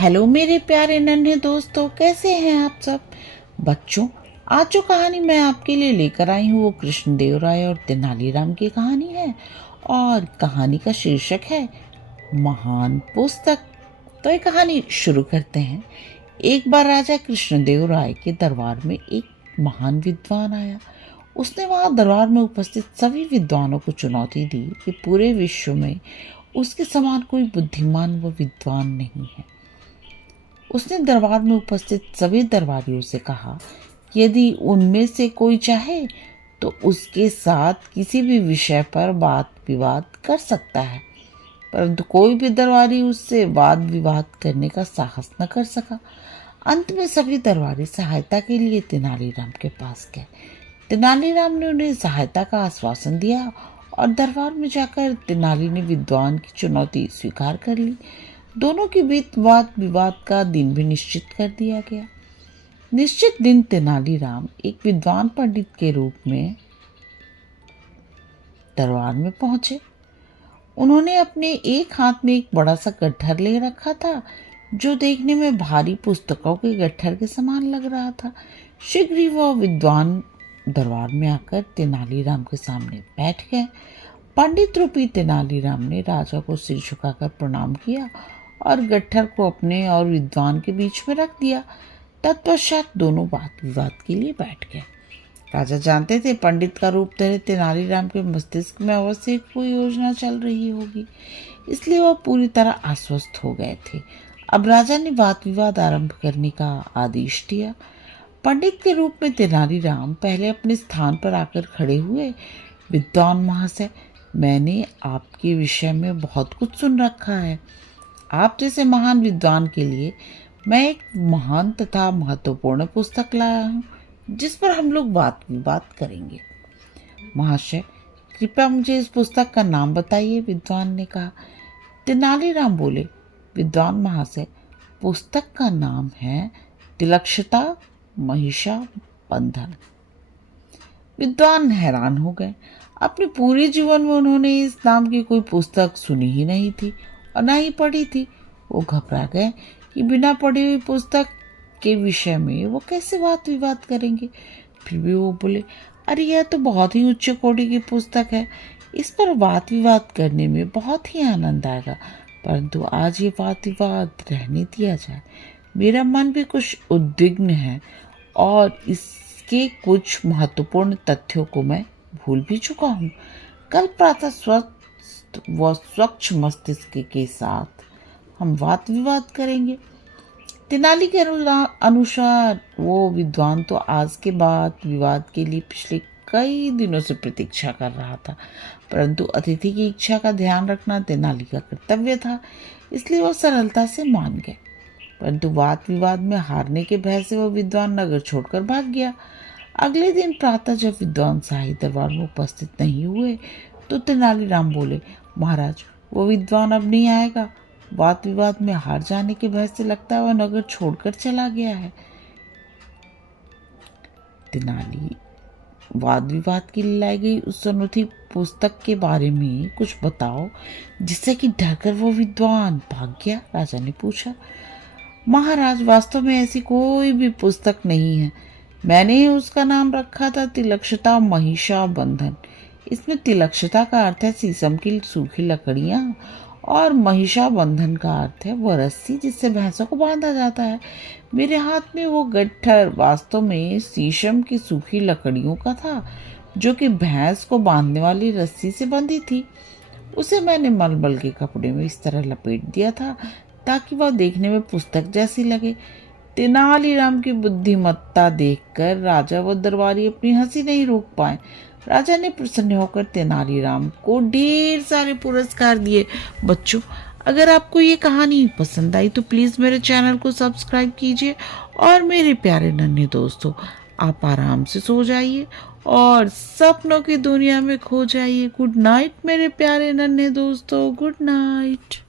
Hello मेरे प्यारे नन्हे दोस्तों, कैसे हैं आप सब। बच्चों, आज जो कहानी मैं आपके लिए लेकर आई हूँ वो कृष्णदेव राय और तेनालीराम की कहानी है और कहानी का शीर्षक है महान पुस्तक। तो ये कहानी शुरू करते हैं। एक बार राजा कृष्णदेव राय के दरबार में एक महान विद्वान आया। उसने वहां दरबार में उपस्थित सभी विद्वानों को चुनौती दी कि पूरे विश्व में उसके समान कोई बुद्धिमान व विद्वान नहीं है। उसने दरबार में उपस्थित सभी दरबारियों से कहा कि यदि उनमें से कोई चाहे तो उसके साथ किसी भी विषय पर वाद विवाद कर सकता है, परंतु कोई भी दरबारी उससे वाद विवाद करने का साहस न कर सका। अंत में सभी दरबारी सहायता के लिए तेनालीराम के पास गए। तेनालीराम ने उन्हें सहायता का आश्वासन दिया और दरबार में जाकर तेनाली ने विद्वान की चुनौती स्वीकार कर ली। दोनों के बीच वाद विवाद का दिन भी निश्चित कर दिया गया। निश्चित दिन तेनालीराम एक विद्वान पंडित के रूप में दरबार में पहुंचे। उन्होंने अपने एक हाथ में एक बड़ा सा गट्ठर ले रखा था जो देखने में भारी पुस्तकों के गट्ठर के समान लग रहा था। शीघ्र ही वह विद्वान दरबार में आकर तेनालीराम के सामने बैठ गए। पंडित रूपी तेनालीराम ने राजा को सिर झुकाकर प्रणाम किया और गट्ठर को अपने और विद्वान के बीच में रख दिया। तत्पश्चात दोनों वाद विवाद के लिए बैठ गए। राजा जानते थे पंडित का रूप धरे तेनालीराम के मस्तिष्क में अवश्य कोई योजना चल रही होगी, इसलिए वह पूरी तरह आश्वस्त हो गए थे। अब राजा ने वाद विवाद आरंभ करने का आदेश दिया। पंडित के रूप में तेनालीराम पहले अपने स्थान पर आकर खड़े हुए। विद्वान महाशय, मैंने आपके विषय में बहुत कुछ सुन रखा है। आप जैसे महान विद्वान के लिए मैं एक महान तथा महत्वपूर्ण पुस्तक लाया हूँ जिस पर हम लोग वाद विवाद करेंगे। महाशय, कृपया मुझे इस पुस्तक का नाम बताइए, विद्वान ने कहा। तेनालीराम बोले, विद्वान महाशय, पुस्तक का नाम है तिलक्षता महिषा बंधन। विद्वान हैरान हो गए। अपने पूरे जीवन में उन्होंने इस नाम की कोई पुस्तक सुनी ही नहीं थी और न ही पढ़ी थी। वो घबरा गए कि बिना पढ़ी हुई पुस्तक के विषय में वो कैसे वाद विवाद करेंगे। फिर भी वो बोले, अरे यह तो बहुत ही उच्च कोटि की पुस्तक है, इस पर वाद विवाद करने में बहुत ही आनंद आएगा, परंतु आज ये वाद विवाद रहने दिया जाए। मेरा मन भी कुछ उद्विग्न है और इसके कुछ महत्वपूर्ण तथ्यों को मैं भूल भी चुका हूँ। कल प्रातः स्वस्थ व स्वच्छ मस्तिष्क के साथ हम वाद विवाद करेंगे। तेनाली के अनुसार वो विद्वान तो आज के वाद विवाद के लिए पिछले कई दिनों से प्रतीक्षा कर रहा था, परंतु अतिथि की इच्छा का ध्यान रखना तेनाली का कर्तव्य था, इसलिए वह सरलता से मान गए। परंतु वाद विवाद में हारने के भय से वह विद्वान नगर छोड़कर भाग गया। अगले दिन प्रातः जब विद्वान शाही दरबार में उपस्थित नहीं हुए तो तेनालीराम बोले, महाराज, वो विद्वान अब नहीं आएगा। वाद विवाद में हार जाने के भय से लगता है वह नगर छोड़कर चला गया है। तेनाली, वाद विवाद के लिए लाई गई उस अनूठी पुस्तक के बारे में कुछ बताओ जिससे कि डरकर वो विद्वान भाग गया, राजा ने पूछा। महाराज, वास्तव में ऐसी कोई भी पुस्तक नहीं है। मैंने ही उसका नाम रखा था तिलक्षता महिषा बंधन। इसमें तिलक्षता का अर्थ है शीशम की सूखी लकड़ियां और महिषा बंधन का अर्थ है वह रस्सी जिससे भैंसों को बांधा जाता है। मेरे हाथ में वो गट्ठर वास्तव में शीशम की सूखी लकड़ियों का था जो कि भैंस को बांधने वाली रस्सी से बंधी थी। उसे मैंने मलमल के कपड़े में इस तरह लपेट दिया था ताकि वह देखने में पुस्तक जैसी लगे। तेनालीराम की बुद्धिमत्ता देखकर राजा व दरबारी अपनी हंसी नहीं रोक पाए। राजा ने प्रसन्न होकर तेनालीराम को ढेर सारे पुरस्कार दिए। बच्चों, अगर आपको ये कहानी पसंद आई तो प्लीज मेरे चैनल को सब्सक्राइब कीजिए और मेरे प्यारे नन्हे दोस्तों, आप आराम से सो जाइए और सपनों की दुनिया में खो जाइए। गुड नाइट मेरे प्यारे नन्हे दोस्तों, गुड नाइट।